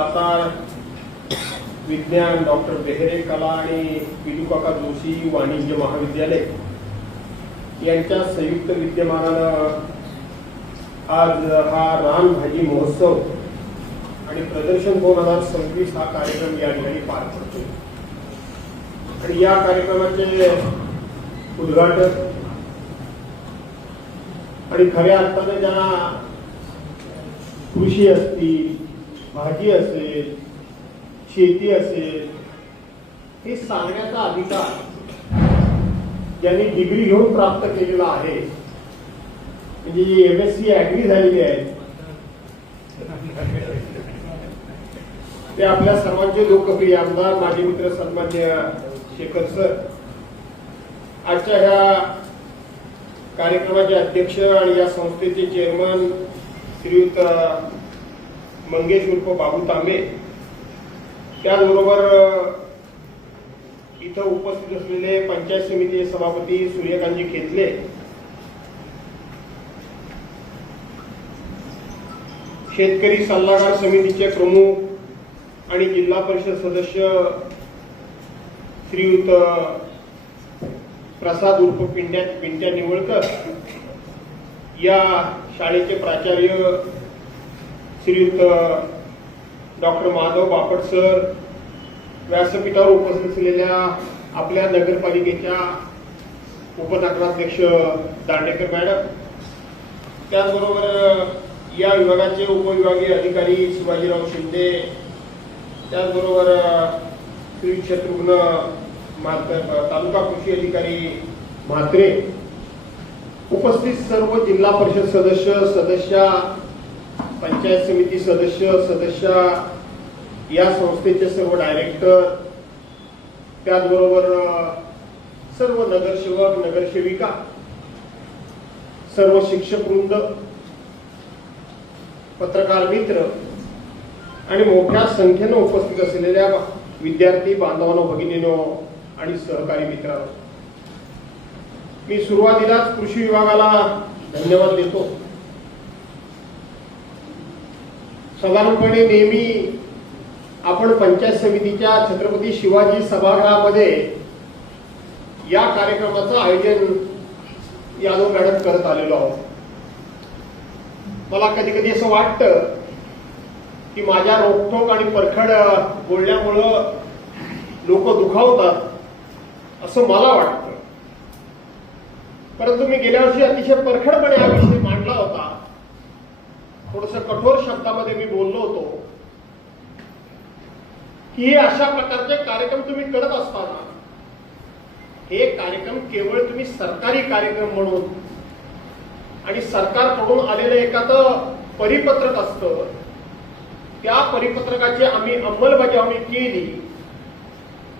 आता विज्ञान डॉक्टर बेहेरे कला आणि विदुकाका जोशी वाणिज्य महाविद्यालय यांच्या संयुक्त विद्यमानानं आज हा रानभाजी महोत्सव आणि प्रदर्शन 2026 हा कार्यक्रम या ठिकाणी पार पडतो आणि या कार्यक्रमाचे उद्घाटन आणि खऱ्या अर्थाने ज्यांना कृषी असतील, भाजी असेल, शेती असेल, हे सांगण्याचा अधिकार ज्यांनी डिग्री घेऊन प्राप्त केलेला आहे, म्हणजे जी MSc ऍग्री झालेली आहे, ते आपल्या सर्वांचे लोकप्रिय आमदार माजी मित्र सन्मान्य शेखर सर आजच्या ह्या कार्यक्रमाचे अध्यक्ष आणि या संस्थेचे चेअरमन श्रीयुत मंगेश उर्फ बाबू तांबे, त्याचबरोबर इथं उपस्थित असलेले पंचायत समितीचे सभापती सूर्यकांतजी खेतले, शेतकरी सल्लागार समितीचे प्रमुख आणि जिल्हा परिषद सदस्य श्रीयुत प्रसाद उर्फ पिंट्या निवळकर, या शाळेचे प्राचार्य श्रीयुत डॉक्टर माधव बापट सर, व्यासपीठावर उपस्थित असलेल्या आपल्या नगरपालिकेच्या उपनगराध्यक्ष दांडेकर मॅडम, त्याचबरोबर या विभागाचे उपविभागीय अधिकारी शिवाजीराव शिंदे, त्याचबरोबर श्री शत्रुघ्न तालुका कृषी अधिकारी म्हात्रे, उपस्थित सर्व जिल्हा परिषद सदस्या, पंचायत समिती सदस्या, या संस्थेचे सर्व डायरेक्टर, त्याचबरोबर सर्व नगरसेवक नगरसेविका, सर्व शिक्षक वृंद, पत्रकार मित्र आणि मोठ्या संख्येनं उपस्थित असलेल्या विद्यार्थी बांधवांनो, भगिनींनो आणि सहकारी मित्रांनो, मी सुरुवातीलाच कृषी विभागाला धन्यवाद देतो. साधारणपणे नेहमी आपण पंचायत समितीच्या छत्रपती शिवाजी सभागृहामध्ये या कार्यक्रमाचं आयोजन यादव मॅडम करत आलेलो आहोत. मला कधी कधी असं वाटतं की माझ्या रोखठोक आणि परखड बोलण्यामुळं लोक दुखावतात असं मला वाटतं, परंतु मी गेल्या वर्षी अतिशय परखडपणे हा विषय मांडला होता. थोडस कठोर शब्दामध्ये मी बोललो होतो की अशा प्रकारचे कार्यक्रम तुम्ही करत असताना हे कार्यक्रम केवळ तुम्ही सरकारी कार्यक्रम म्हणून आणि सरकारकडून आलेलं एखादं परिपत्रक असतं, त्या परिपत्रकाची आम्ही अंमलबजावणी केली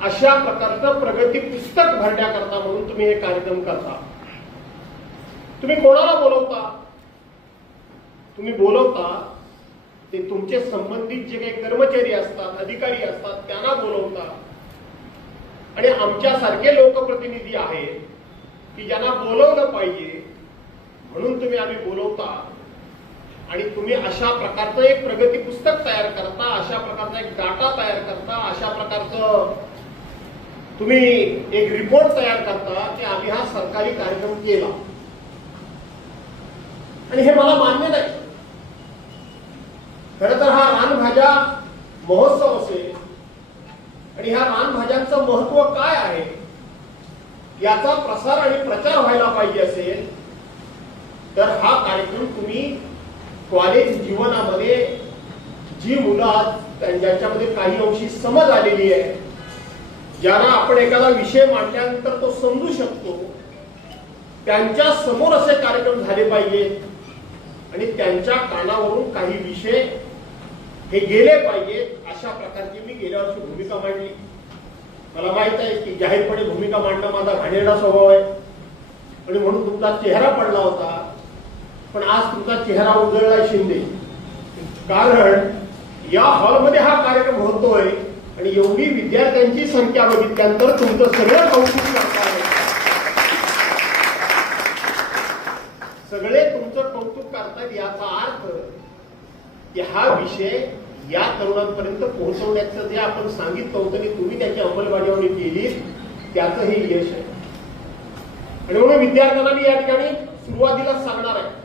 अशा प्रकारचं प्रगती पुस्तक भरण्याकरता म्हणून तुम्ही हे कार्यक्रम करता. तुम्ही कोणाला बोलवता? तुम्ही बोलवता ते तुमचे संबंधित जे काही कर्मचारी असतात, अधिकारी असतात, त्यांना बोलवता आणि आमच्यासारखे लोकप्रतिनिधी आहेत की ज्यांना बोलवलं पाहिजे म्हणून तुम्ही आम्ही बोलवता आणि तुम्ही अशा प्रकारचं एक प्रगती पुस्तक तयार करता, अशा प्रकारचा एक डाटा तयार करता, अशा प्रकारचं तुम्ही एक रिपोर्ट तयार करता की आम्ही हा सरकारी कार्यक्रम केला. आणि हे मला मान्य नाही. खरं तर हा रानभाज्या महोत्सव असेल आणि ह्या रानभाज्यांचं महत्व काय आहे याचा प्रसार आणि प्रचार व्हायला पाहिजे असेल तर हा कार्यक्रम तुम्ही कॉलेज जीवनामध्ये जी मुलं ज्यांच्यामध्ये काही अंशी समज आलेली आहे, ज्यांना आपण एखादा विषय मांडल्यानंतर तो समजू शकतो, त्यांच्या समोर असे कार्यक्रम झाले पाहिजेत आणि त्यांच्या कानावरून काही विषय हे गेले पाहिजेत. अशा प्रकारची मी गेल्या वर्षी भूमिका मांडली. मला माहित आहे की जाहीरपणे भूमिका मांडणं माझा घाणेरडा स्वभाव आहे आणि म्हणून तुमचा चेहरा पडला होता, पण आज तुमचा चेहरा उजळला शिंदे, कारण या हॉलमध्ये हा कार्यक्रम होतोय आणि एवढी विद्यार्थ्यांची संख्या बघितल्यानंतर तुमचं सगळं कौतुक करताय, सगळे तुमचं कौतुक करतायत. याचा अर्थ की हा विषय या तरुणांपर्यंत पोहोचवण्याचं जे आपण सांगितलं होतं आणि तुम्ही त्याची अंमलबजावणी केली त्याचं हे यश आहे. आणि म्हणून विद्यार्थ्यांना मी या ठिकाणी सुरुवातीला सांगणार आहे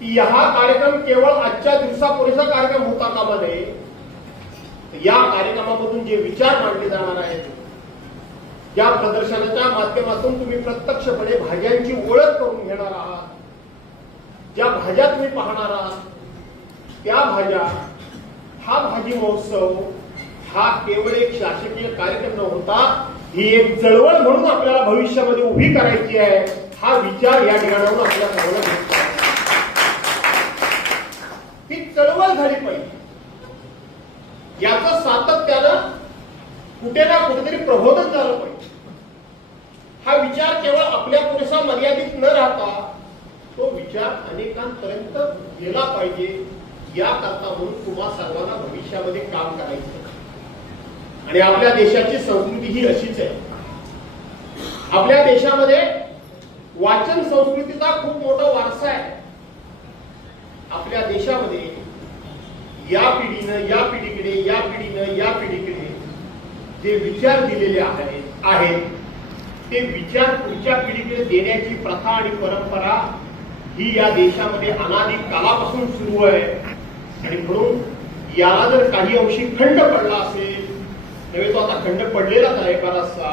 की हा कार्यक्रम केवळ आजच्या दिवसापुरेसा कार्यक्रम होता कामा नये. या कार्यक्रमामधून जे विचार मांडले जाणार आहेत, या प्रदर्शनाच्या माध्यमातून तुम्ही प्रत्यक्षपणे भाज्यांची ओळख करून घेणार आहात, ज्या भाज्या तुम्ही पाहणार आहात त्या भाज्या, हा भाजी महोत्सव हा केवळ एक शासकीय कार्यक्रम न होता ही एक चळवळ म्हणून आपल्याला भविष्यामध्ये उभी करायची आहे. हा विचार या ठिकाणाहून आपल्या सर्वांना घेतला. ही चळवळ झाली पाहिजे, याचं सातत्यानं कुठे ना कुठेतरी प्रबोधन झालं पाहिजे. हा विचार केवळ आपल्या पुरेसा मर्यादित न राहता तो विचार अनेकांपर्यंत गेला पाहिजे. याकरता म्हणून तुम्हा सर्वांना भविष्यामध्ये काम करायचं. आणि आपल्या देशाची संस्कृती ही अशीच आहे. आपल्या देशामध्ये वाचन संस्कृतीचा खूप मोठा वारसा आहे. आपल्या देशामध्ये या पिढीनं या पिढीकडे, या पिढीनं या पिढीकडे जे विचार दिलेले आहेत ते विचार पुढच्या पिढीकडे देण्याची प्रथा आणि परंपरा ही या देशामध्ये अनादी कालापासून सुरू आहे. आणि म्हणून याला जर काही अंशी खंड पडला असेल, नव्हे तो आता खंड पडलेलाच आहे बराचसा,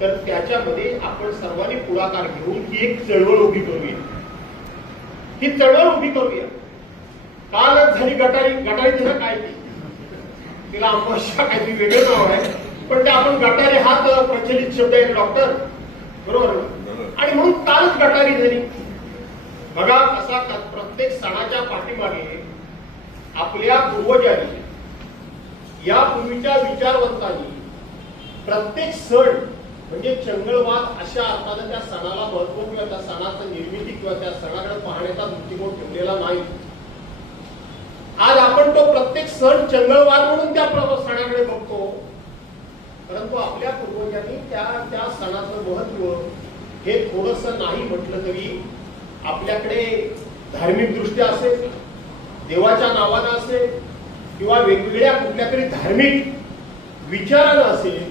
तर त्याच्यामध्ये आपण सर्वांनी पुढाकार घेऊन ही एक चळवळ उभी करूया. ही चळवळ उभी करूया. कालच झाली गटारी तिला काय तिला अमावस्या काहीतरी वेगळं नाव आहे, पण ते आपण गटारी हाच प्रचलित शब्द आहे डॉक्टर, बरोबर. आणि म्हणून कालच गटारी झाली. बघा कसा प्रत्येक सणाच्या पाठीमागे आपल्या पूर्वजांनी, या पूर्वीच्या विचारवंतांनी प्रत्येक सण म्हणजे चंगळवाद अशा अर्थानं त्या सणाला महत्व किंवा त्या सणाचं निर्मिती किंवा त्या सणाकडे पाहण्याचा दृष्टिकोन ठेवलेला नाही. आज आपण तो प्रत्येक सण चंगळवाद म्हणून त्या सणाकडे बघतो. परंतु आपल्या पूर्वजांनी त्या सणाचं महत्व हे थोडस नाही म्हटलं तरी आपल्याकडे धार्मिक दृष्ट्या असेल, देवाच्या नावानं असेल किंवा वेगवेगळ्या कुठल्या तरी धार्मिक विचारानं असेल,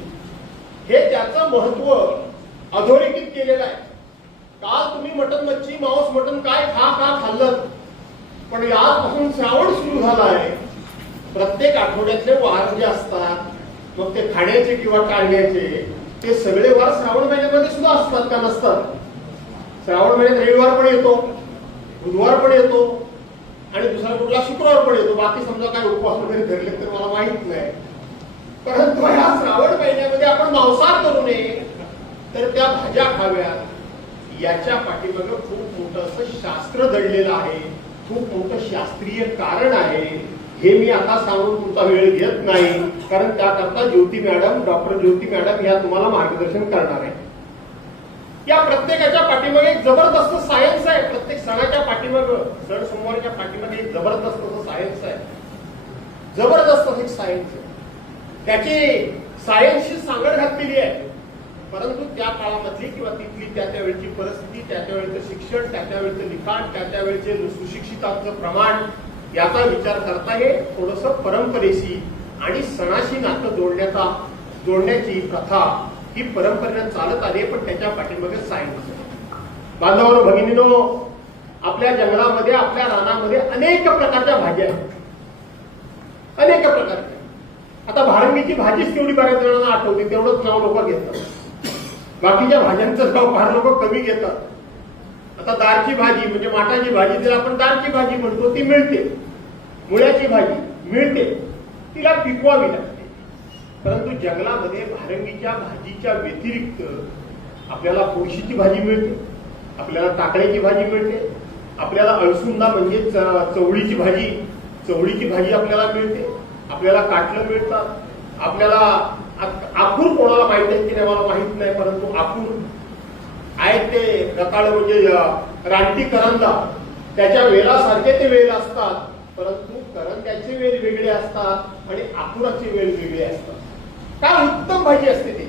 हे त्याचं महत्व अधोरेखित केलेलं आहे. काल तुम्ही मटण मच्छी मांस मटण काय खाल्लं, पण आजपासून श्रावण सुरू झाला आहे. प्रत्येक आठवड्यातले वार जे असतात, मग ते खाण्याचे किंवा टाळण्याचे, ते सगळे वार श्रावण महिन्यामध्ये सुद्धा असतात का नसतात? श्रावण महिन्यात रविवार पण येतो, बुधवार पण येतो आणि दुसरा कुठला शुक्रवार पण येतो. बाकी समजा काय उपवास वगैरे धरले तर मला माहित नाही. परंतु ह्या श्रावण महिन्यामध्ये आपण मांसाहार करू नये, तर त्या भाज्या खाव्यात. याच्या पाठीमागे खूप मोठं असं शास्त्र दडलेलं आहे, खूप मोठं शास्त्रीय कारण आहे. हे मी आता सांगून तुमचा वेळ घेत नाही, कारण त्याकरता ज्योती मॅडम, डॉक्टर ज्योती मॅडम ह्या तुम्हाला मार्गदर्शन करणार आहे. या प्रत्येकाच्या पाठीमागे एक जबरदस्त सायन्स आहे. प्रत्येक सणाच्या पाठीमागे, सण सोमवारच्या पाठीमागे एक जबरदस्त असं सायन्स आहे. जबरदस्त एक सायन्स आहे. त्याची सायन्सची सांगड घातलेली आहे. परंतु त्या काळामधली किंवा तिथली त्यावेळची परिस्थिती, त्यावेळेचं शिक्षण, त्यावेळेचं लिखाण, त्यावेळेचे सुशिक्षितांचं प्रमाण याचा विचार करता हे थोडस परंपरेशी आणि सणाशी नातं जोडण्याची प्रथा ही परंपरेनं चालत आली. पण त्याच्या पाठीमागे सायन्स आहे. बांधवांनो, भगिनींनो, आपल्या जंगलामध्ये, आपल्या रानामध्ये अनेक प्रकारच्या भाज्या आहेत, अनेक प्रकारच्या. आता भारंगीची भाजीच तेवढी बऱ्याच जणांना आठवते, तेवढंच नाव लोक घेतात. बाकीच्या भाज्यांचं नाव फार लोक कमी घेतात. आता दारची भाजी म्हणजे माठाची भाजी, ज्याला आपण दारची भाजी म्हणतो, ती मिळते. मुळ्याची भाजी मिळते, तिला पिकवावी लागते. परंतु जंगलामध्ये भारंगीच्या भाजीच्या व्यतिरिक्त आपल्याला कोळशीची भाजी मिळते, आपल्याला टाकळ्याची भाजी मिळते, आपल्याला अळसुंदा म्हणजे चवळीची भाजी आपल्याला मिळते, आपल्याला काटलं मिळतात, आपल्याला आकूर कोणाला माहित आहे की नाही मला माहित नाही, परंतु आकूर आहेत ते रताळ म्हणजे रानटी करंदा, त्याच्या वेलासारखे ते वेल असतात. परंतु करंद्याचे वेल वेगळे असतात आणि आकुराचे वेल वेगळे असतात. काय उत्तम भाजी असते ती,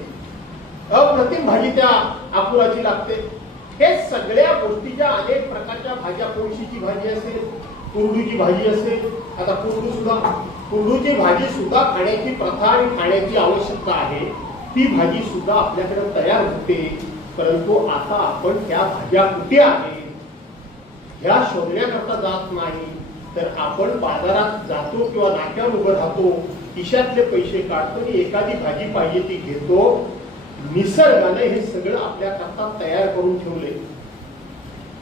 अप्रतिम भाजी त्या आकुराची लागते. हे सगळ्या गोष्टीच्या अनेक प्रकारच्या भाज्या, कोळशीची भाजी असेल, कुरडूची भाजी असेल, आता कुरडूची भाजी सुद्धा खाण्याची प्रथा आणि खाण्याची आवश्यकता आहे, ती भाजी सुद्धा आपल्याकडे तयार होते. परंतु आता आपण त्या भाज्या कुठे आहेत ह्या शोधण्याकरता जात नाही, तर आपण बाजारात जातो किंवा नाक्यावर उभं राहतो, खिशातले पैसे काढतो आणि एखादी भाजी पाहिजे ती घेतो. निसर्गाने हे सगळं आपल्याकरता तयार करून ठेवले,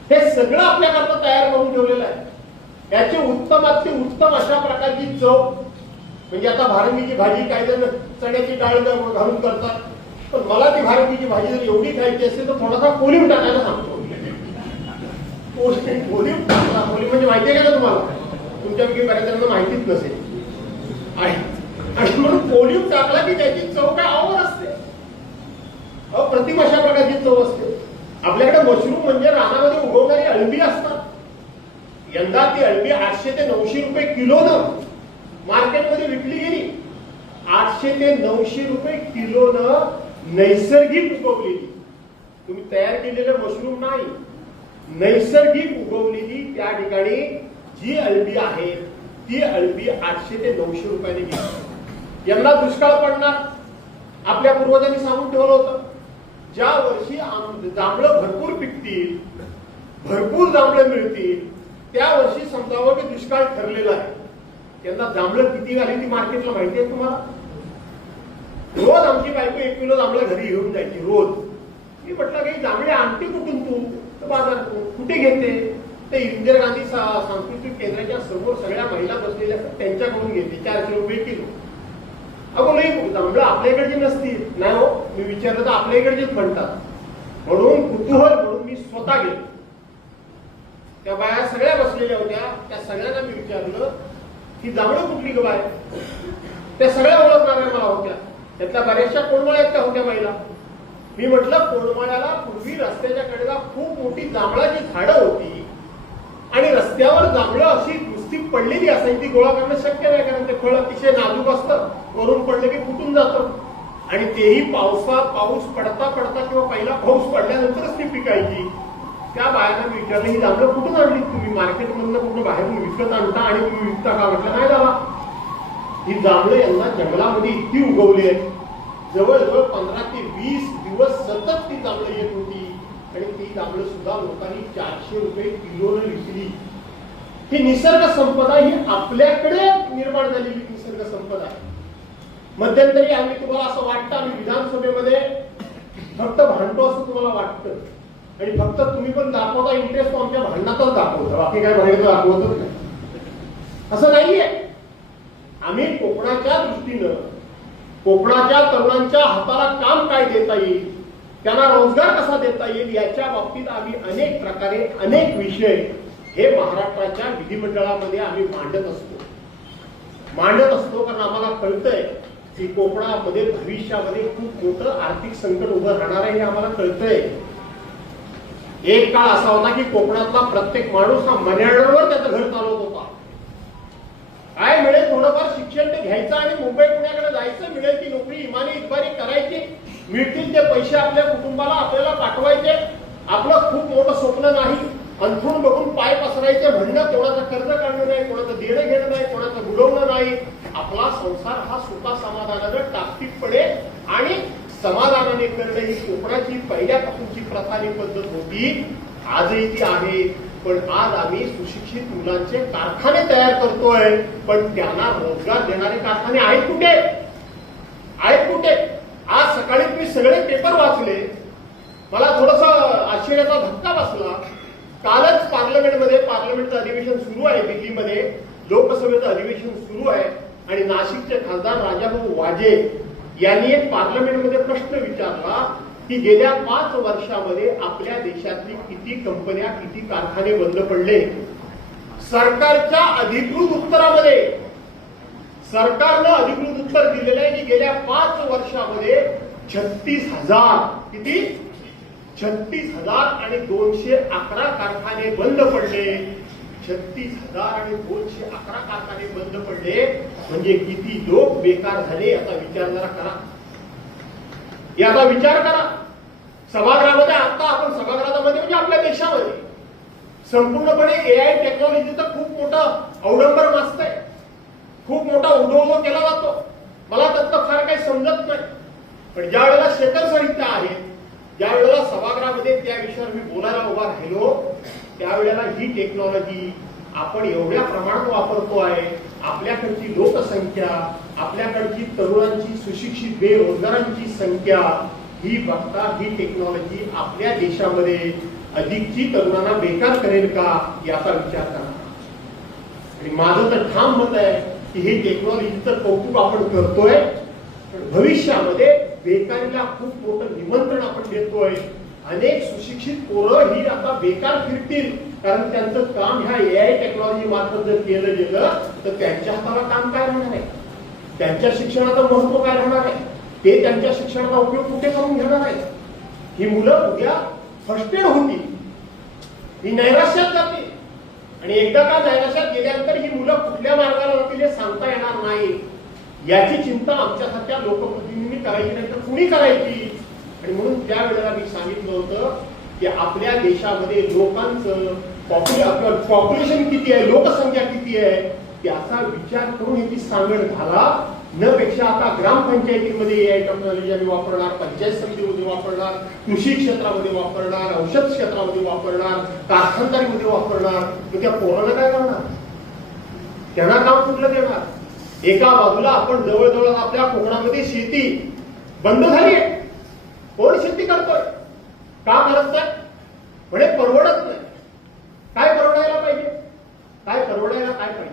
हे सगळं आपल्याकरता तयार करून ठेवलेलं आहे. याची उत्तमात उत्तम अशा प्रकारची चव, म्हणजे आता भारंगीची भाजी काय जण चण्याची डाळ घालून करतात, पण मला ती भारंगीची भाजी जर एवढी खायची असेल तर थोडासा कोलिम टाकायला सांगतो. कोलिम टाकला, कोलिम म्हणजे माहिती आहे का तुम्हाला? तुमच्यापैकी बऱ्याच जणांना माहितीच नसेल. आणि म्हणून कोलिम टाकला की त्याची चव काय आवर असते, अप्रतिम अशा प्रकारची चव असते. आपल्याकडे मशरूम म्हणजे रानामध्ये उगवणारी अळबी असतात. यंदा ती अळबी 800 ते 900 रुपये किलोनं मार्केटमध्ये विकली गेली. 800 ते 900 रुपये किलोनं नैसर्गिक उगवलेली, तुम्ही तयार केलेलं मशरूम नाही, नैसर्गिक उगवलेली त्या ठिकाणी जी अळबी आहे ती अळबी 800 ते 900 रुपयाने गेली. यंदा दुष्काळ पडणार, आपल्या पूर्वजांनी सांगून ठेवलं होतं. ज्या वर्षी जांभळं भरपूर पिकतील, भरपूर जांभळं मिळतील, त्या वर्षी समजावं की दुष्काळ ठरलेला आहे. यंदा जांभळं किती आली ती मार्केटला माहिती आहे तुम्हाला? रोज आमची बायको 1 किलो जांभळं घरी घेऊन जायची रोज. मी म्हटलं की जांभळे आणते कुठून तू? तर बाजारातून. कुठे घेते? ते इंदिरा गांधी सांस्कृतिक केंद्राच्या समोर सगळ्या महिला बसलेल्या असतात त्यांच्याकडून घेते, 400 रुपये किलो. अगो नाही, जांभळं आपल्याकडची नसतील. नाही हो, मी विचारलं तर आपल्या इकडचीच म्हणतात. म्हणून कुतूहल म्हणून मी स्वतः गेलो. त्या बाया सगळ्या बसलेल्या होत्या, त्या सगळ्यांना मी विचारलं की जांभळं कुठली ग बाय? त्या सगळ्या ओळखणाऱ्या मला होत्या, त्यातल्या बऱ्याचशा कोणमाळ्यातल्या होत्या महिला. मी म्हटलं कोणमाळ्याला पूर्वी रस्त्याच्या कडेला खूप मोठी जांभळाची झाडं होती आणि रस्त्यावर जांभळं अशी नुसती पडलेली असायची, ती गोळा करणं शक्य नाही, कारण ते फळ अतिशय नाजूक असतं, वरून पडलं की फुटून जातं. आणि तेही पाऊस पडता पडता किंवा पहिला पाऊस पडल्यानंतरच ती पिकायची. त्या बायांना मी विचारलं ही जांभळं कुठून आणली तुम्ही? मार्केटमधनं कुठं बाहेरून विकत आणता आणि तुम्ही विकता का? म्हटलं नाही दादा, ही जांभळं यांना जंगलामध्ये इतकी उगवली आहे, जवळजवळ 15 ते 20 दिवस सतत ती जांभळं येत होती आणि ती जांभळं सुद्धा लोकांनी 400 रुपये किलोनं विकली. ही निसर्ग संपदा ही आपल्याकडे निर्माण झालेली निसर्ग संपदा आहे. मध्यंतरी आम्ही तुम्हाला असं वाटतं आम्ही विधानसभेमध्ये फक्त भांडतो असं तुम्हाला वाटतं आणि फक्त तुम्ही पण दाखवता इंटरेस्ट आमच्या भांडणातच दाखवता, बाकी काय भांडण दाखवतच नाही, असं नाहीये. आम्ही कोकणाच्या दृष्टीनं कोकणाच्या तरुणांच्या हाताला काम काय देता येईल, त्यांना रोजगार कसा देता येईल याच्या बाबतीत आम्ही अनेक प्रकारे अनेक विषय हे महाराष्ट्राच्या विधिमंडळामध्ये आम्ही मांडत असतो कारण आम्हाला कळतंय की कोकणामध्ये भविष्यामध्ये खूप मोठं आर्थिक संकट उभं राहणार आहे, हे आम्हाला कळतंय. एक काळ असा होता की कोकणातला प्रत्येक माणूस हा मनी ऑर्डरवर त्याचं घर चालवत होता. काय मिळेल थोडंफार शिक्षण ते घ्यायचं आणि मुंबई पुण्याकडे जायचं, मिळेल ती नोकरी इमानी इतबारी करायची, मिळतील ते पैसे आपल्या कुटुंबाला आपल्याला पाठवायचे. आपलं खूप मोठं स्वप्न नाही, अंथरूण बघून पाय पसरायचे म्हणणं, कोणाचं कर्ज काढणं नाही, कोणाचं देणं घेणं नाही, कोणाचं बुडवणं नाही. आपला संसार हा सुखा समाधानानं टापटीपणे आणि समाधानाने करणं ही कोकणाची पहिल्यापासूनची प्रथा आणि पद्धत होती, आजही ती आहे. पण आज आम्ही सुशिक्षित मुलांचे कारखाने तयार करतोय, पण त्यांना रोजगार देणारे कारखाने आहेत कुठे? आज सकाळी मी सगळे पेपर वाचले, मला थोडासा आश्चर्याचा धक्का बसला. कालच पार्लमेंटचं अधिवेशन सुरू आहे, दिल्लीमध्ये लोकसभेचं अधिवेशन सुरू आहे आणि नाशिकचे खासदार राजाभाऊ वाजे यांनी एक पार्लमेंटमध्ये प्रश्न विचारला की गेल्या 5 वर्षामध्ये आपल्या देशातली किती कंपन्या, किती कारखाने बंद पडले. सरकारच्या अधिकृत उत्तरामध्ये सरकारनं अधिकृत उत्तर दिलेलं आहे की गेल्या 5 वर्षामध्ये 36,000 किती 36,000 आणि 211 कारखाने बंद पडले. 36,000 आणि 211 कारखाने बंद पडले म्हणजे किती लोक बेकार झाले याचा विचार जरा करा, याचा विचार करा. सभागृहामध्ये आता आपण सभागृहामध्ये म्हणजे आपल्या देशामध्ये संपूर्णपणे एआय टेक्नॉलॉजीचा खूप मोठा अवलंबन असतंय, खूप मोठा उडो केला जातो. मला त्यातलं फार काही समजत नाही, पण ज्या वेळेला शेखर सर इथे आहेत, ज्या वेळेला सभागृहामध्ये त्या विषयावर मी बोलायला उभा राहिलो, त्यावेळेला ही टेक्नॉलॉजी आपण एवढ्या प्रमाणात वापरतो आहे. आपल्याकडची लोकसंख्या, आपल्याकडची तरुणांची सुशिक्षित बेरोजगारांची संख्या ही बघता ही टेक्नॉलॉजी आपल्या देशामध्ये अधिकची तरुणांना बेकार करेल का याचा विचार करा. आणि माझं तर ठाम मत आहे की ही टेक्नॉलॉजीचं कौतुक आपण करतोय, पण भविष्यामध्ये बेकारीला खूप मोठं निमंत्रण आपण देतोय. अनेक सुशिक्षित पोरं ही आता बेकार फिरतील, कारण त्यांचं काम ह्या एआय टेक्नॉलॉजी मार्फत जर केलं गेलं तर त्यांच्या हाताला काम काय राहणार आहे, त्यांच्या शिक्षणाचं महत्व काय राहणार आहे, ते त्यांच्या शिक्षणाचा उपयोग कुठे करून घेणार आहेत. ही मुलं उद्या फर्स्टेड होती, ही नैराश्यात जातील, आणि एकदा का नैराश्यात गेल्यानंतर ही मुलं कुठल्या मार्गाला जातील हे सांगता येणार नाही. याची चिंता आमच्यासारख्या लोकप्रतिनिधींनी करायची नाही तर कुणी करायची. आणि म्हणून त्यावेळेला मी सांगितलं होतं की आपल्या देशामध्ये लोकांचं पॉप्युलेशन किती आहे, लोकसंख्या किती आहे, त्याचा विचार करून याची सांगड घाला. न पेक्षा आता ग्रामपंचायतीमध्ये एआय टेक्नॉलॉजी आम्ही वापरणार, पंचायत समितीमध्ये वापरणार, कृषी क्षेत्रामध्ये वापरणार, औषध क्षेत्रामध्ये वापरणार, कारखानदारीमध्ये वापरणार. तर त्या पोरांना काय करणार, त्यांना काम कुठलं देणार. एका बाजूला आपण जवळजवळ आपल्या कोकणामध्ये शेती बंद झाली आहे. कोण शेती करतोय, का करत नाही, म्हणजे परवडत नाही. काय परवडायला पाहिजे, काय परवडायला काय पाहिजे.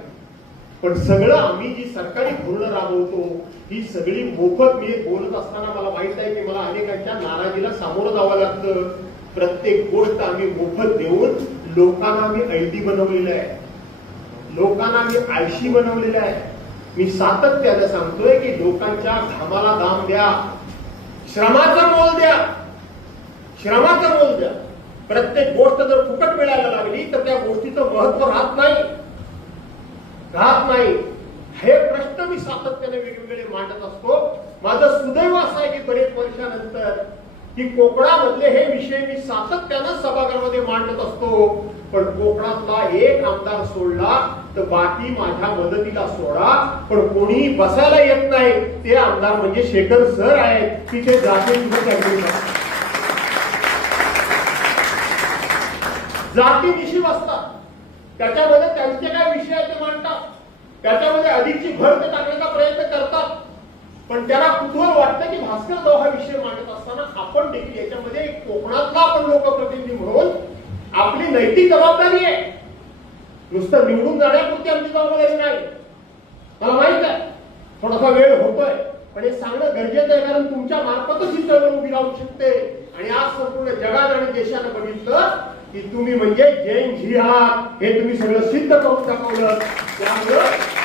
पण सगळं आम्ही जी सरकारी धोरणं राबवतो ही सगळी मोफत. मी बोलत असताना मला माहित आहे की मला अनेकांच्या नाराजीला सामोरं जावं लागतं. प्रत्येक गोष्ट आम्ही मोफत देऊन लोकांना आम्ही ऐदी बनवलेलं आहे, लोकांना आम्ही आळशी बनवलेलं आहे. मी सातत्यानं सांगतोय की लोकांच्या घामाला दाम द्या, श्रमाचा मोल द्या, श्रमाचा मोल द्या. प्रत्येक गोष्ट जर फुकट मिळायला लागली तर त्या गोष्टीचं महत्व राहत नाही, राहत नाही. हे प्रश्न मी सातत्याने वेगवेगळे मांडत असतो. माझं सुदैव असं आहे की बरेच वर्षानंतर की कोकणामधले हे विषय मी सातत्यानं सभागृहामध्ये मांडत असतो. पण कोकणातला एक आमदार सोडला तर बाकी माझ्या मदतीला सोडा, पण कोणी बसायला येत नाही. ते आमदार म्हणजे शेखर सर आहेत, की ते जाते जातीनिशी बसतात. त्याच्यामध्ये त्यांचे काय विषय आहे ते मांडतात, त्याच्यामध्ये अधिकची भर ते टाकण्याचा प्रयत्न करतात. पण त्याला कुतूहल वाटतं की भास्करराव हा विषय मांडत असताना आपण देखील याच्यामध्ये कोकणातला आपण लोकप्रतिनिधी म्हणून आपली नैतिक जबाबदारी आहे. नुसतं निवडून जाण्यापुरती आमची जबाबदारी नाही. मला माहित आहे थोडासा वेळ होतोय, पण हे सांगणं गरजेचं आहे, कारण तुमच्या मार्फतच ही चळवळ उभी राहू शकते. आणि आज संपूर्ण जगात आणि देशानं बघितलं की तुम्ही म्हणजे जैन झी आहात, हे तुम्ही सगळं सिद्ध करून दाखवलं. त्यामुळं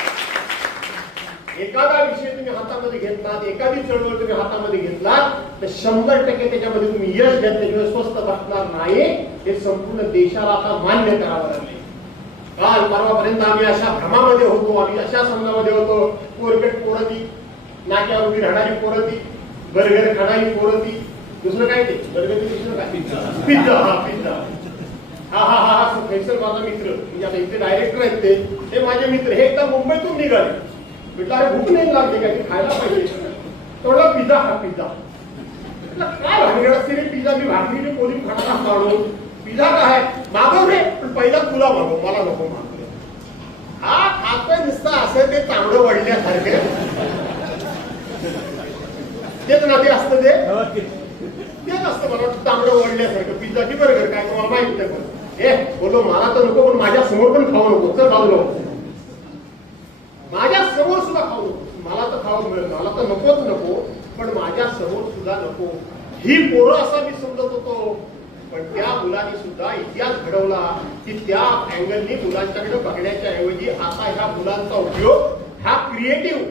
एखादा विषय तुम्ही हातामध्ये घेतलात, एखादी चळवळ तुम्ही हातामध्ये घेतलात तर 100% त्याच्यामध्ये तुम्ही यश घ्या, त्याच्यामध्ये स्वस्त बसणार नाही. हे संपूर्ण देशाला आता मान्य करावं लागले. काल परवापर्यंत आम्ही अशा भ्रमामध्ये होतो, आम्ही अशा समजामध्ये होतो, कोरगेट पोरती, नाक्यावर उभी राहणारी पोरती, बर्गर खाणारी पोरती, दुसरं काय ते बर्गर, दुसरं काय पिझ्झा. हा पिझ्झा, हा हा हा हा फैसल माझा मित्र, म्हणजे आता इथे डायरेक्टर आहेत ते माझे मित्र. हे एकदा मुंबईतून निघाले, म्हटलं अरे भूक नाही लागली काय, खायला पाहिजे. थोडा पिझ्झा, हा पिझ्झा. काय भानगड असते रे, पिझ्झा मी भाकरीने पोळी खाणार मागवून, पिझ्झा काय मागव रे, पण पहिला तुला मागव, मला नको मागव. हा खातोय नुसतं असं ते चांगलं वळल्यासारखे, तेच ना ते असतं, तेच असतं. मला वाटतं चांगलं वळल्यासारखं पिझ्झा की बर्गर काय तुम्हाला माहित नाही. बोलो मला तर नको, पण माझ्या समोर पण खाऊ नको. चल खाऊ, माझ्या समोर सुद्धा खाऊ नको. मला तर खाऊ मिळेल, मला तर नकोच नको, पण माझ्या समोर सुद्धा नको. ही पोरं असा मी समजत होतो, पण त्या मुलांनी सुद्धा इतिहास घडवला की त्या अँगलनी मुलांच्याकडे बघण्याच्या ऐवजी आता ह्या मुलांचा उपयोग हा क्रिएटिव्ह,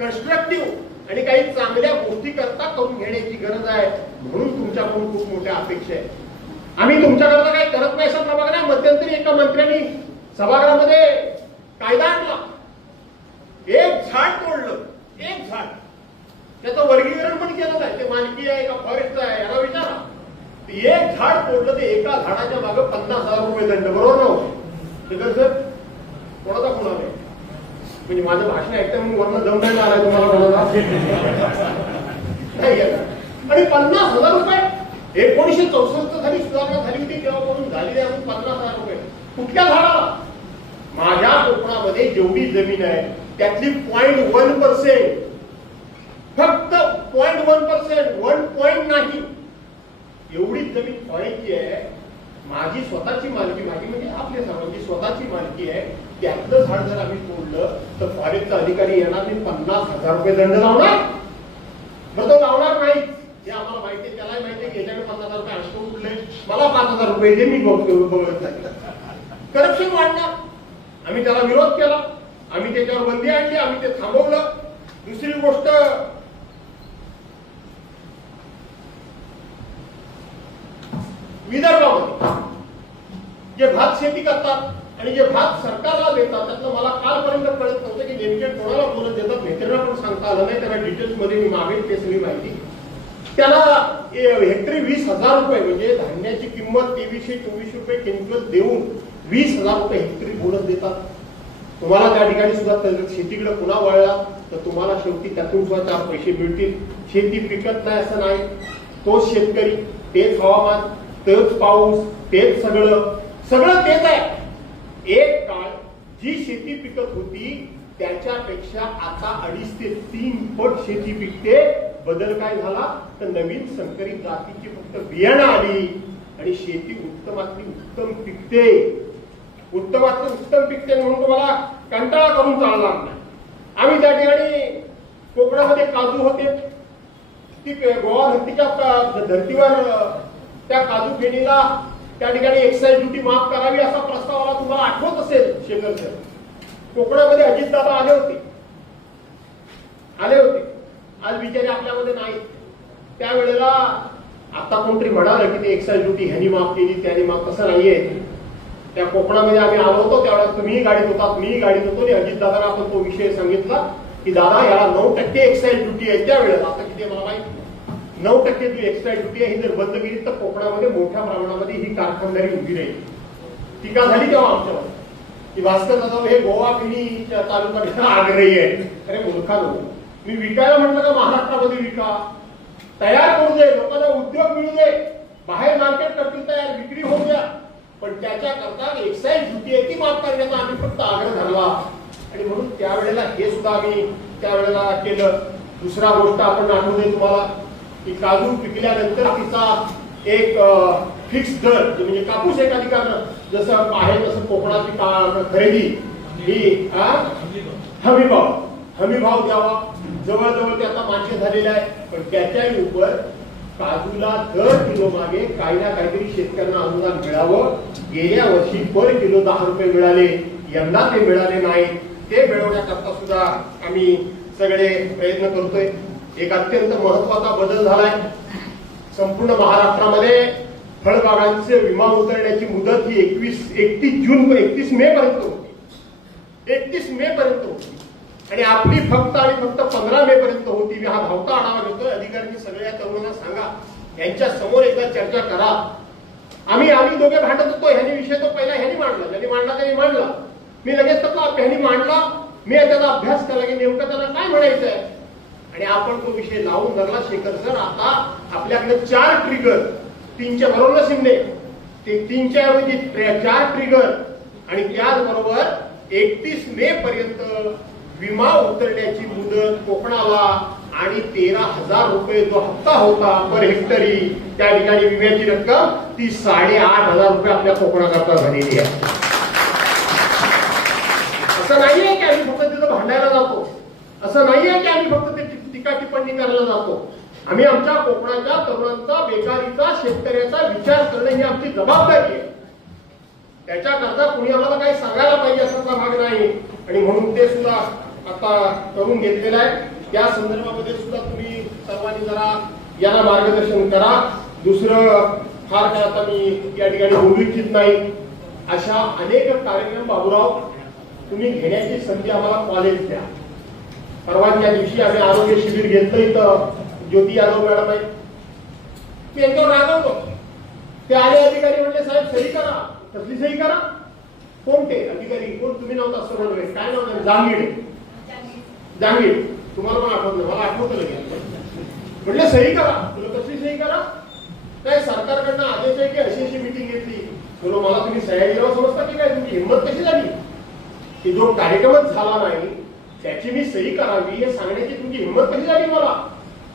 कन्स्ट्रक्टिव्ह आणि काही चांगल्या गोष्टी करता करून घेण्याची गरज आहे. म्हणून तुमच्याकडून खूप मोठ्या अपेक्षा आहे. आम्ही तुमच्याकरता काही करत नाही असं बघा. मध्यंतरी एका मंत्र्यांनी सभागृहामध्ये कायदा आणला, एक झाड तोडलं, एक झाड, त्याचं वर्गीकरण पण केलं नाही. ते मानकी आहे का फॉरेस्ट आहे याला विचारा. एक झाड तोडलं तर एका झाडाच्या मागे 50,000 रुपये दंड, बरोबर नव्हतं? सर कोणाचा फोन आलाय? म्हणजे माझं भाषण ऐकतं म्हणून वरनं दम नाही आलाय तुम्हाला कोणाला? नाही गेला. आणि 50,000 रुपये 1964 साली सुधारणा झाली होती तेव्हापासून झालेली आहे 50,000 रुपये कुठल्या झाडाला? माझ्या कोकणामध्ये जेवढी जमीन आहे त्यातली 0.1%, फक्त 0.1%, 1 पॉइंट नाही, एवढी जमीन फळायची आहे. माझी स्वतःची मालकी, माझी म्हणजे आपल्या सर्वांची स्वतःची मालकी आहे. त्यातलं झाड जर आम्ही तोडलं तर फॉरेस्टचा अधिकारी येणार नाही, 50,000 रुपये दंड लावणार. मग तो लावणार नाही हे आम्हाला माहिती आहे, त्यालाही माहिती आहे की याच्याकडे 50,000 रुपये असतो उठले, मला 5,000 रुपये दे, मी बघत नाही. करप्शन वाढणार. आम्ही त्याला विरोध केला, आम्ही त्याच्यावर बंदी आणली, आम्ही ते थांबवलं. दुसरी गोष्ट, विदर्भामध्ये जे भात शेती करतात आणि जे भात सरकारला देतात त्यातलं मला कालपर्यंत कळत नव्हतं की नेमके कोणाला बोलत देतात. नेत्यांना पण सांगता आलं नाही. त्यांना डिटेल्स मध्ये मी मागेल ते सगळी माहिती. त्याला हेक्टरी 20,000 रुपये म्हणजे धान्याची किंमत 2300-2400 रुपये क्विंटल देऊन 20,000 रुपये हेक्टरी बोनस देतात. तुम्हाला त्या ठिकाणी सुद्धा शेतीकडे पुन्हा वळला तर तुम्हाला शेवटी त्यातून सुद्धा 4 पैसे मिळतील. शेती पिकत नाही असं नाही, तोच शेतकरी, तेच हवामान, तेच पाऊस, तेच सगळं तेच आहे. एक काळ जी शेती पिकत होती त्याच्यापेक्षा आता 2.5 ते 3 पट शेती पिकते. बदल काय झाला तर नवीन संकरित जातीची फक्त बियाणं आली आणि शेती उत्तमातली उत्तम पिकते. उत्तमातली उत्तम पिकते म्हणून तुम्हाला कंटाळा करून चालणार नाही. आम्ही त्या ठिकाणी कोकणामध्ये काजू होते, ती गोवा धरतीच्या धर्तीवर त्या काजू फेणीला त्या ठिकाणी एक्साईज ड्युटी माफ करावी असा प्रस्तावाला तुम्हाला आठवत असेल शेखर सर. कोकणामध्ये अजितदादा आले होते. आज बिचारे आपल्यामध्ये नाही. त्यावेळेला आता कोणतरी म्हणाल की ते एक्साईज ड्युटी ह्यांनी माफ केली त्याने माफ, तसं नाहीये. त्या कोकणामध्ये आम्ही आलो होतो त्यावेळेला तुम्हीही गाडीत होता, मीही गाडीत होतो आणि अजितदादांना आपण तो विषय सांगितला की दादा याला 9% एक्साईज ड्युटी आहे. त्यावेळेला आता किती मला माहिती 9% जी एक्स्ट्रा ड्युटी आहे ही जर बंद केली तर कोकणामध्ये मोठ्या प्रमाणामध्ये ही कारखानदारी उभी राहील. टीका झाली तेव्हा आमच्यावर की भास्कर दादा हे गोवा पिणी तालुक्यात आग्रही आहे. अरे मूर्खानो, मी विकायला म्हटलं का महाराष्ट्रामध्ये विका, तयार करू दे, लोकांना उद्योग मिळू दे, बाहेर मार्केट करतील तयार, विक्री होऊ द्या, पण त्याच्याकरता एक्साईज ड्युटी आहे ती माफ करण्याचा आम्ही फक्त आग्रह धरला. आणि म्हणून त्यावेळेला हे सुद्धा आम्ही त्यावेळेला केलं. दुसरा गोष्ट आपण आठवते तुम्हाला की काजू पिकल्यानंतर तिचा एक फिक्स दर म्हणजे कापूस एका ठिकाणी जसं आहे तसं कोकणाची खरेदी ही हमी भाव द्यावा. जवळजवळ ते आता मान्य झालेलं आहे. पण त्याच्याही उपर काजूला दर किलो मागे काही ना काहीतरी शेतकऱ्यांना अनुदान मिळावं. गेल्या वर्षी पर किलो 10 रुपये मिळाले, यंदा ते मिळाले नाही. ते मिळवण्याकरता सुद्धा आम्ही सगळे प्रयत्न करतोय. एक अत्यंत महत्वाचा बदल झालाय. संपूर्ण महाराष्ट्रामध्ये फळबागांचे विमा उतरण्याची मुदत ही 31 मे पर्यंत होती. 31 मे पर्यंत होती आणि आपली फक्त 15 मे पर्यंत होती. मी हा धावता आढावा घेतोय. अधिकाऱ्यांनी सगळ्या तरुणांना सांगा, यांच्या समोर एकदा चर्चा करा. आम्ही दोघे भांडत होतो. ह्यानी विषय तो पहिला ह्यानी मांडला, ज्यांनी मांडला त्यांनी मांडला. मी लगेच त्यातला ह्यानी मांडला. मी त्याचा अभ्यास केला की नेमकं त्याला काय म्हणायचं आहे आणि आपण तो विषय लावून धरला. शेखर सर, आता आपल्याकडे 4 ट्रिगर, 3च्या बरोबर शिंदे ते 3च्या ऐवजी 4 ट्रिगर आणि त्याचबरोबर 31 मे पर्यंत विमा उतरण्याची मुदत कोकणाला आणि 13,000 रुपये जो हप्ता होता पर हेक्टरी त्या ठिकाणी विम्याची रक्कम ती 8,500 रुपये आपल्या कोकणाकरता झालेली आहे. असं नाहीये की आम्ही फक्त तिथं भांडायला जातो, असं नाहीये की आम्ही फक्त ते टीका टिप्पणी करायला जातो. आम्ही आमच्या कोकणाच्या तरुणांचा, बेकारीचा, शेतकऱ्याचा विचार करणं ही आमची जबाबदारी आहे. त्याच्याकरता कुणी आम्हाला काही सांगायला पाहिजे असा भाग नाही आणि म्हणून ते सुद्धा आता करून घेतलेलं आहे. त्या संदर्भामध्ये सुद्धा तुम्ही सर्वांनी जरा यांना मार्गदर्शन करा. दुसरं फार काय आता मी या ठिकाणी बोलू इच्छित नाही. अशा अनेक कार्यक्रम बाबूराव तुम्ही घेण्याची संधी आम्हाला कॉलेज द्या. परवाच्या दिवशी आम्ही आरोग्य शिबिर घेतलं इथं ज्योती यादव मॅडम आहे. मी यांच्यावर रागवतो ते आले अधिकारी म्हणले साहेब सही करा. कसली सही करा? कोणते अधिकारी? कोण? तुम्ही नव्हता असं म्हणले. काय नाव? जांगीड. तुम्हाला पण आठवत नाही, मला आठवतं लगेच. म्हटले सही करा. तुला कसली सही करा? काय सरकारकडनं आदेश आहे की अशी अशी मिटिंग घेतली. बोलो मला तुम्ही सह्याद्रीराव समजता की काय? तुमची हिंमत कशी झाली की जो कार्यक्रमच झाला नाही त्याची मी सही करावी हे सांगण्याची तुमची हिंमत कशी झाली? मला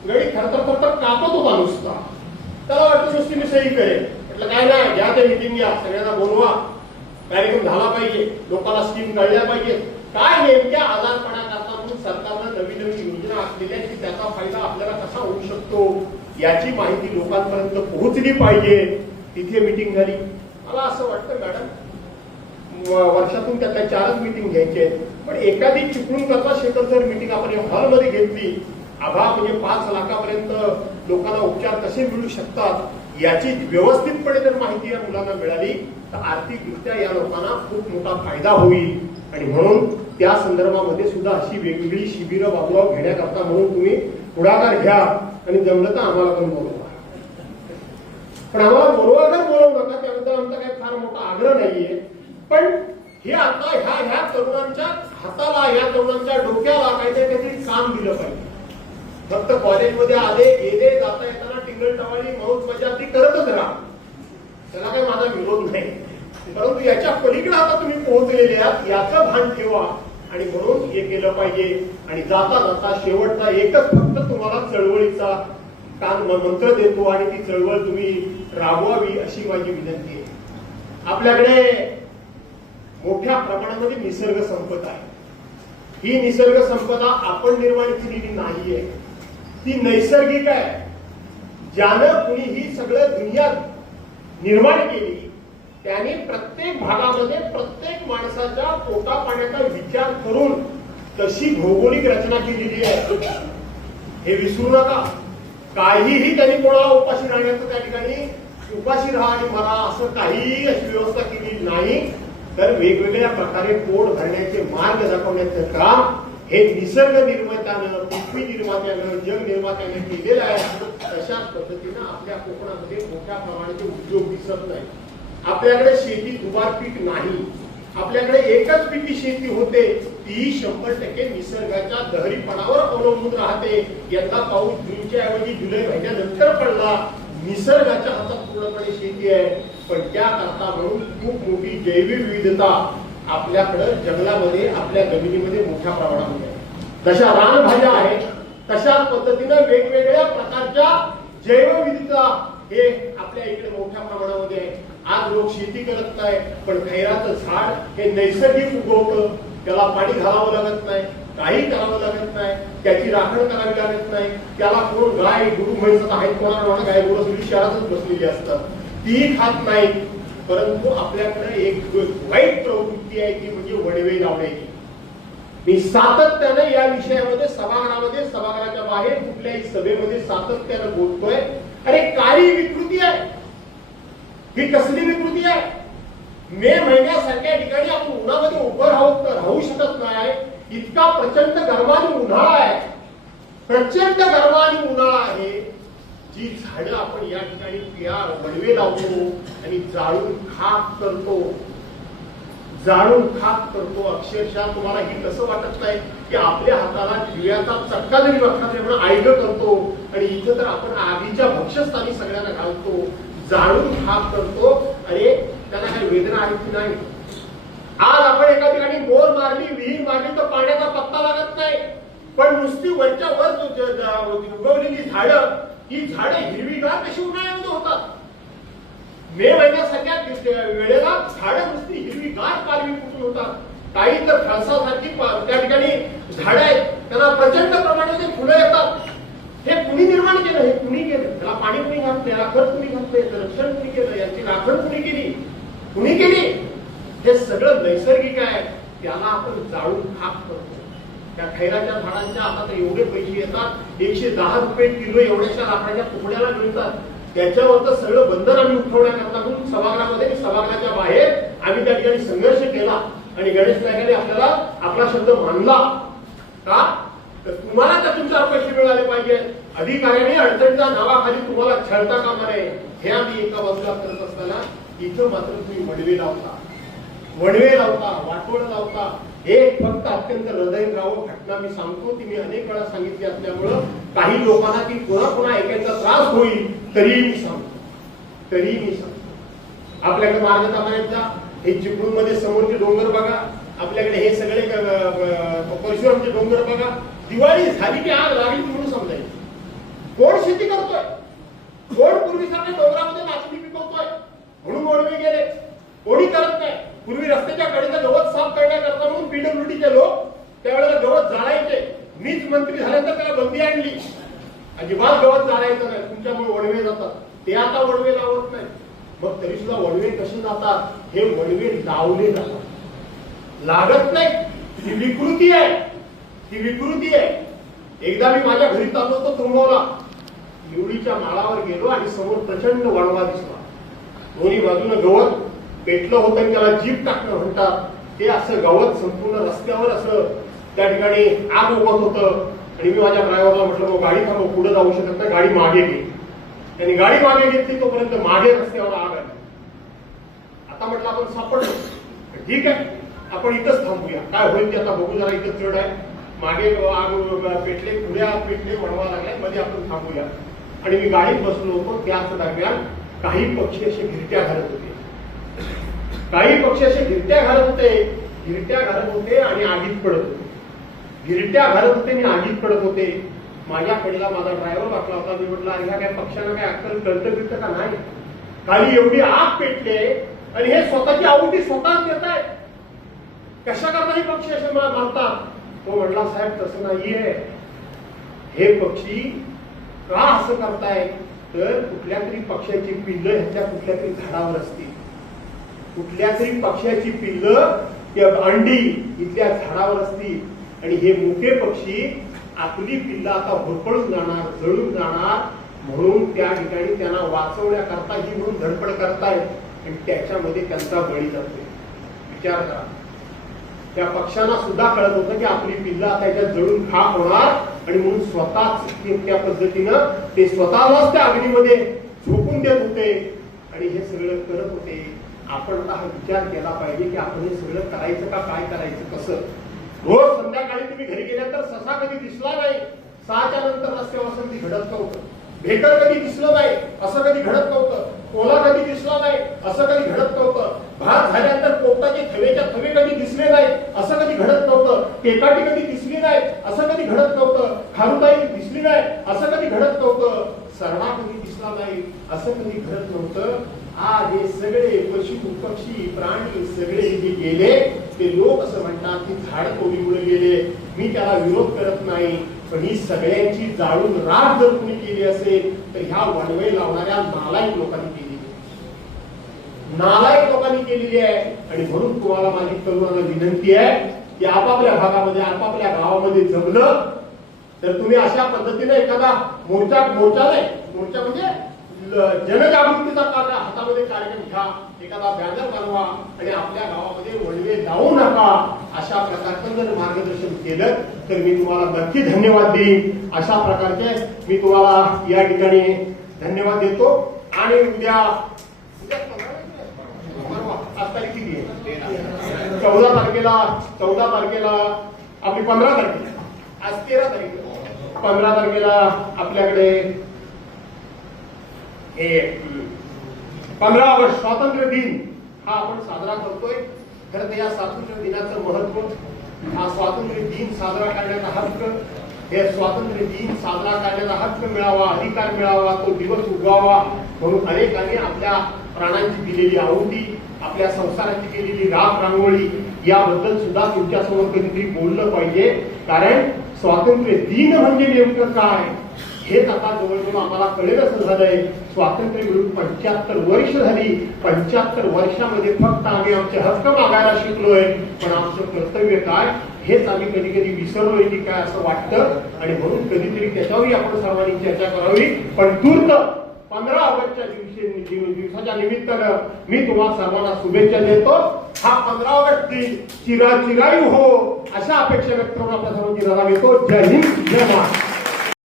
गडी थरथर कापत होता नुसता. त्याला वाटतं नुसती मी सही करेन. म्हटलं काय नाही, घ्या ते मिटिंग घ्या, सगळ्यांना बोलवा, कार्यक्रम झाला पाहिजे, लोकांना स्कीम कळल्या पाहिजे. काय नेमक्या आजारपणा करता म्हणून सरकारनं नवीन नवीन योजना आखलेल्या की त्याचा फायदा आपल्याला कसा होऊ शकतो याची माहिती लोकांपर्यंत पोहोचली पाहिजे. तिथे मिटिंग झाली. मला असं वाटतं मॅडम वर्षातून त्यातल्या 4च मिटिंग घ्यायचे आहेत, पण एखादी चिपळूण करता शेखर जर मिटिंग आपण हॉलमध्ये घेतली, आभा म्हणजे 5 लाखापर्यंत लोकांना उपचार कसे मिळू शकतात याची व्यवस्थितपणे जर माहिती या मुलांना मिळाली तर आर्थिकदृष्ट्या या लोकांना खूप मोठा फायदा होईल. आणि म्हणून त्या संदर्भामध्ये सुद्धा अशी वेगवेगळी शिबिरं बाबूराव घेण्याकरता म्हणून तुम्ही पुढाकार घ्या आणि जमलं तर आम्हाला पण बोलवा. पण आम्हाला बोलवा जर बोलवू नका त्याबद्दल आमचा काही फार मोठा आग्रह नाहीये. पण हे आता ह्या तरुणांच्या हाताला, ह्या तरुणांच्या डोक्याला काहीतरी काम दिलं पाहिजे. फक्त कॉलेजमध्ये आले गेले जाता येताना टिंगल टवाळी मौज मजा ती करतच राहा, त्याला काही माझा विरोध नाही. परंतु याच्या पलीकडे आता तुम्ही पोहोचलेले आहात याचं भान ठेवा. आणि म्हणून हे केलं पाहिजे. आणि जाता जाता शेवटचा एकच फक्त तुम्हाला चळवळीचा मंत्र देतो आणि ती चळवळ तुम्ही राबवावी अशी माझी विनंती आहे. आपल्याकडे मोठ्या प्रमाणामध्ये निसर्ग संपदा आहे. ही निसर्ग संपदा आपण निर्माण केलेली नाहीये, ती नैसर्गिक आहे. ज्यानं कुणी ही सगळं दुनिया निर्माण केली त्याने प्रत्येक भागामध्ये प्रत्येक माणसाच्या पोटा पाण्याचा विचार करून तशी भौगोलिक रचना केलेली आहे. हे विसरू नका. काहीही त्यांनी कोणाला उपाशी राहण्याचं त्या ठिकाणी उपाशी राहा आणि मला असं काही अशी व्यवस्था केली नाही. तर वेगवेगळ्या प्रकारे पोट भरण्याचे मार्ग दाखवण्याचं काम हे निसर्ग निर्मात्यानं, पृथ्वी निर्मात्यानं, जग निर्मात्यानं केलेलं आहे. तशाच पद्धतीनं आपल्या कोकणामध्ये मोठ्या प्रमाणाचे उद्योग दिसत नाही. आपल्याकडे शेती दुबार पीक नाही. आपल्याकडे एकच पिकी शेती होते, ती 100% निसर्गाच्या दहरीपणावर अवलंबून राहते. यंदा पाऊस जूनच्या ऐवजी जुलै महिन्यानंतर पडला. निसर्गाच्या हातात पूर्णपणे शेती आहे. पण त्याकरता म्हणून खूप मोठी जैविक विविधता आपल्याकडे जंगलामध्ये, आपल्या जमिनीमध्ये मोठ्या प्रमाणामध्ये आहे. तशा रानभाज्या आहेत, तशाच पद्धतीनं वेगवेगळ्या प्रकारच्या जैवविविधता हे आपल्या इकडे मोठ्या प्रमाणामध्ये आहे. आज लोक शेती करत नाही, पण खैराचं झाड हे नैसर्गिक उगवतं. त्याला पाणी घालावं लागत नाही, काही करावं लागत नाही, त्याची राखण करावी लागत नाही. त्याला कोण गाय गुरु म्हैस आहेत, कोणाला गाय गुरु सगळी शहरातच बसलेली असतात, ती खात नाही. परंतु आपल्याकडे एक वाईट प्रवृत्ती आहे ती म्हणजे वडवे लावण्याची. मी सातत्याने या विषयामध्ये सभागृहाच्या बाहेर कुठल्याही सभेमध्ये सातत्याने बोलतोय. अरे काही विकृती आहे ही. कसली विकृती आहे? मे महिन्यासारख्या ठिकाणी आपण उन्हामध्ये उभं राहू शकत नाही. इतका प्रचंड गरमानी उन्हाळा आहे, प्रचंड गरमानी उन्हाळा आहे. जी झाडं आपण या ठिकाणी वडवे लावतो आणि जाळून खाक करतो. अक्षरशः तुम्हाला हे कसं वाटत नाही की आपल्या हाताला दिव्याचा चटका जरी बघता तरी आपण आयग करतो आणि इथं तर आपण आगीच्या भक्षस्थानी सगळ्यांना घालतो, जाळून खाक करतो. अरे त्याला काही वेदना आहे की नाही? आज आपण एका ठिकाणी बोर मारली, विहीर मारली तर पाण्याचा पत्ता लागत नाही. पण नुसती वरच्या वर उगवलेली झाडं, ही झाडं हिरवीगार कशी उन्हाळ्यामध्ये होतात? मे महिन्यासारख्या वेळेला झाडं नुसती हिरवीगार पालवी फुटून होतात. काही तर फणसासारखी त्या ठिकाणी झाडं आहेत, त्यांना प्रचंड प्रमाणामध्ये फुलं येतात. हे कुणी निर्माण केलं? हे कुणी केलं? त्याला पाणी कुणी घातलं? याला खत कुणी घातलं? याचं रक्षण कुणी केलं? याची राखण कुणी केली? कुणी केली? हे सगळं नैसर्गिक आहे. त्याला आपण जाळून खाक करतो. त्या खैराच्या झाडांच्या आता एवढे पैसे येतात, 110 रुपये किलो एवढ्याशा लाकडाच्या तुकड्याला मिळतात. त्याच्यावर सगळं बंधन आम्ही उठवण्याकरता म्हणून सभागृहाच्या बाहेर आम्ही त्या ठिकाणी संघर्ष केला आणि गणेश नायकाने आपल्याला आपला शब्द मानला. का? तर तुम्हाला त्या तुमच्यावर पैसे मिळाले पाहिजे. अधिकाऱ्याने अडचणीच्या नावाखाली तुम्हाला छळता कामा नये. हे आम्ही एका बाजूला करत असताना इथं मात्र तुम्ही वडवे लावता, वाटोळ लावता. एक फक्त अत्यंत हृदयद्रावक घटना मी सांगतो, ती मी अनेक वेळा सांगितली असल्यामुळं काही लोकांना ती पुन्हा ऐकायचा त्रास होईल, तरीही मी सांगतो. आपल्याकडे मार्ग तामाण्याचा हे चिपळूणमध्ये समोरचे डोंगर बघा, आपल्याकडे हे सगळे परशुरामचे डोंगर बघा. दिवाळी झाली की आग लागली म्हणून समजायचं. कोण शेती करतोय, कोण पूर्वीसारख्या डोंगरामध्ये नाचणी पिकवतोय म्हणून वडवे गेले, कोणी करत नाही. पूर्वी रस्त्याच्या कडेचा गवत साफ करण्याकरता म्हणून पीडब्ल्यूडीचे लोक त्यावेळेला गवत जाळायचे. मीच मंत्री झाल्यानंतर त्याला बंदी आणली, अजिबात गवत जाळायचं नाही, तुमच्यामुळे वडवे जातात. ते आता वडवे लावत नाही. मग तरी सुद्धा वडवे कसे जातात, हे वडवे लावले जातात, लागत नाही. ही विकृती आहे. एकदा मी माझ्या घरी चाललो होतो तुंबवला, निवडीच्या माळावर गेलो आणि समोर प्रचंड वणवा दिसला. दोन्ही बाजूने गवत पेटलं होतं, त्याला जीप टाकणं म्हणतात. ते असं गवत संपूर्ण रस्त्यावर असं त्या ठिकाणी आग उगवत होतं. आणि मी माझ्या ड्रायव्हरला म्हटलं, गाडी थांबव, पुढे जाऊ शकत नाही, गाडी मागे घे. त्यांनी गाडी मागे घेतली, तोपर्यंत मागे रस्त्यावर आग आली. आता म्हटलं आपण सापडलो, ठीक आहे आपण इथंच थांबूया, काय होईल ते आता बघू, जरा इथं चढ आहे, मागे आग पेटले, पुढे आग पेटले, वणवा लागलाय, मध्ये आपण थांबूया. आणि मी गाडीत बसलो होतो. त्याच दरम्यान काही पक्षी असे गिरट्या घालत होते, गिरट्या घालत होते आणि आगीत पडत होते. माझ्याकडला माझा ड्रायव्हर वाटला होता. मी म्हटलं, ह्या काय पक्षांना काय अक्कल कळतं का नाही? खाली एवढी आग पेटले आणि हे स्वतःची आहुती स्वतःच देत आहेत. कशा करता हे पक्षी असे मारतात? तो म्हटला, साहेब तसं नाहीये, हे पक्षी का असं करताय तर कुठल्या तरी पक्षाची पिल्लं ह्याच्या कुठल्या तरी झाडावर असतील, कुठल्या तरी पक्षाची पिल्लं त्या अंडी इथल्या झाडावर असतील. आणि हे मोठे पक्षी आपली पिल्लं आता होरपळून जाणार, जळून जाणार, म्हणून त्या ठिकाणी त्यांना वाचवण्याकरता ही म्हणून धडपड करतायत. आणि त्याच्यामध्ये त्यांचा बळी जातोय. विचार करा, त्या पक्षांना सुद्धा कळत होतं की आपली पिल्लं आता याच्यात जळून खाक होणार, आणि म्हणून स्वतःच त्या पद्धतीनं ते स्वतःलाच त्या अग्नीमध्ये झोकून देत होते आणि हे सगळं करत होते. आपण आता हा विचार केला पाहिजे की आपण हे सगळं करायचं का, काय करायचं, कसं. रोज संध्याकाळी तुम्ही घरी गेल्यानंतर ससा कधी दिसला नाही, 6च्या नंतर रस्त्यावर असं कधी घडत नव्हतं. भेकर कधी दिसलं नाही, असं कधी घडत नव्हतं. कोला कधी दिसला नाही, असं कधी घडत नव्हतं. भात झाल्यानंतर पोपटाचे थवेच्या थवे कधी दिसले नाही, असं कधी घडत नव्हतं. केकाटी कधी दिसली नाही, असं कधी घडत नव्हतं. खारुताई दिसली नाही, असं कधी घडत नव्हतं. सरडा कधी दिसला नाही, असं कधी घडत नव्हतं. आज हे सगळे पशु पक्षी प्राणी सगळे जे गेले ते लोक असं म्हणतात की झाड तोडीमुळे गेले. मी त्याला विरोध करत नाही, पण ही सगळ्यांची जाळून राख जर कोणी केली असेल तर ह्या वणवे लावणाऱ्या नालायक लोकांनी केलेली आहे. आणि म्हणून तुम्हाला माझी तरुणांना विनंती आहे की आपापल्या भागामध्ये, आपापल्या गावामध्ये जमलं तर तुम्ही अशा पद्धतीने एखादा मोर्चा म्हणजे जनजागृतीचा हातामध्ये कार्यक्रम घ्या, एखादा बॅनर बनवा आणि आपल्या गावामध्ये वणवे लावू नका. अशा प्रकारचं जर मार्गदर्शन केलं तर मी तुम्हाला नक्की धन्यवाद देईन. अशा प्रकारचे मी तुम्हाला या ठिकाणी धन्यवाद देतो. आणि उद्या आज तारीख किती आहे? 14 तारखेला आपली 15 तारखेला, आज 13 तारीख, 15 तारखेला आपल्याकडे हे 15 ऑगस्ट स्वातंत्र्य दिन हा आपण साजरा करतोय. खरं तर या स्वातंत्र्य दिनाचं महत्व, हा स्वातंत्र्य दिन साजरा करण्याचा हक्क, हे स्वातंत्र्य दिन साजरा करण्याचा हक्क मिळावा, अधिकार मिळावा, तो दिवस उगवावा म्हणून अनेकांनी आपल्या प्राणांची दिलेली आहुती, आपल्या संसाराची केलेली राख रांगोळी याबद्दल सुद्धा तुमच्यासमोर कधीतरी बोललं पाहिजे. कारण स्वातंत्र्य दिन म्हणजे नेमकं काय हेच आता जवळजवळ आम्हाला कळेल असं झालंय. स्वातंत्र्य मिळून 75 वर्ष झाली. 75 वर्षामध्ये फक्त आम्ही आमचे हक्क मागायला शिकलोय, पण आमचं कर्तव्य काय हेच आम्ही कधी कधी विसरलोय की काय असं वाटतं. आणि म्हणून कधीतरी त्याच्यावरही आपण सर्वांनी चर्चा करावी. पण तूर्त 15 ऑगस्टच्या दिवसाच्या निमित्तानं मी तुम्हाला सर्वांना शुभेच्छा देतो. हा 15 ऑगस्ट दिन चिरायू हो अशा अपेक्षा व्यक्त करून आपल्या सर्वांची रजा घेतो. जय हिंद, जय महाराष्ट्र.